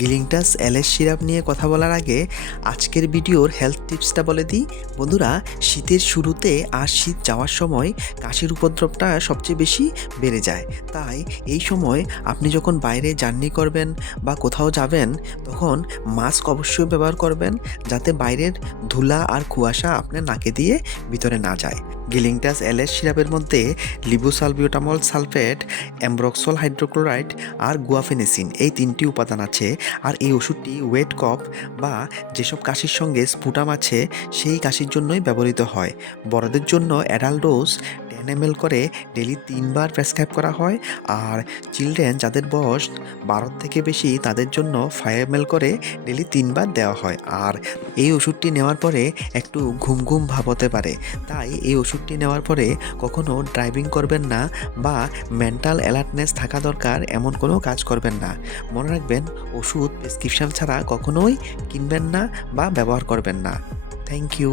গিলিংটাস LS syrup নিয়ে কথা বলার আগে আজকের ভিডিওর হেলথ টিপসটা বলে দিই। বন্ধুরা, শীতের শুরুতে আর শীত যাওয়ার সময় কাশির উপদ্রবটা সবচেয়ে বেশি বেড়ে যায়। তাই এই সময় আপনি যখন বাইরে জার্নি করবেন বা কোথাও যাবেন, তখন মাস্ক অবশ্যই ব্যবহার করবেন, যাতে বাইরের ধুলা আর কুয়াশা আপনার নাকে দিয়ে ভিতরে না যায়। গিলিংটাস এলএস সিরাপের মধ্যে লিবুসালবিউটামল সালফেট, অ্যামব্রক্সল হাইড্রোক্লোরাইড আর গুয়াফেনেসিন এই তিনটি উপাদান আছে। আর এই ওষুধটি ওয়েট কফ বা যেসব কাশির সঙ্গে স্পুটাম আছে সেই কাশির জন্যই ব্যবহৃত হয়। বড়দের জন্য অ্যাডাল্ট ডোজ 10 ml করে ডেলি 3 বার প্রেসক্রাইব করা হয়। আর চিলড্রেন যাদের বয়স 12 থেকে বেশি তাদের জন্য 5 ml করে ডেলি 3 বার দেওয়া হয়। আর এই ওষুধটি নেওয়ার পরে একটু ঘুম ঘুম ভাব হতে পারে, তাই এই ওষুধটি নেওয়ার পরে কখনো ড্রাইভিং করবেন না বা মেন্টাল অ্যালার্টনেস থাকা দরকার এমন কোনো কাজ করবেন না। মনে রাখবেন, ওষুধ প্রেসক্রিপশন ছাড়া কখনোই কিনবেন না বা ব্যবহার করবেন না। Thank you.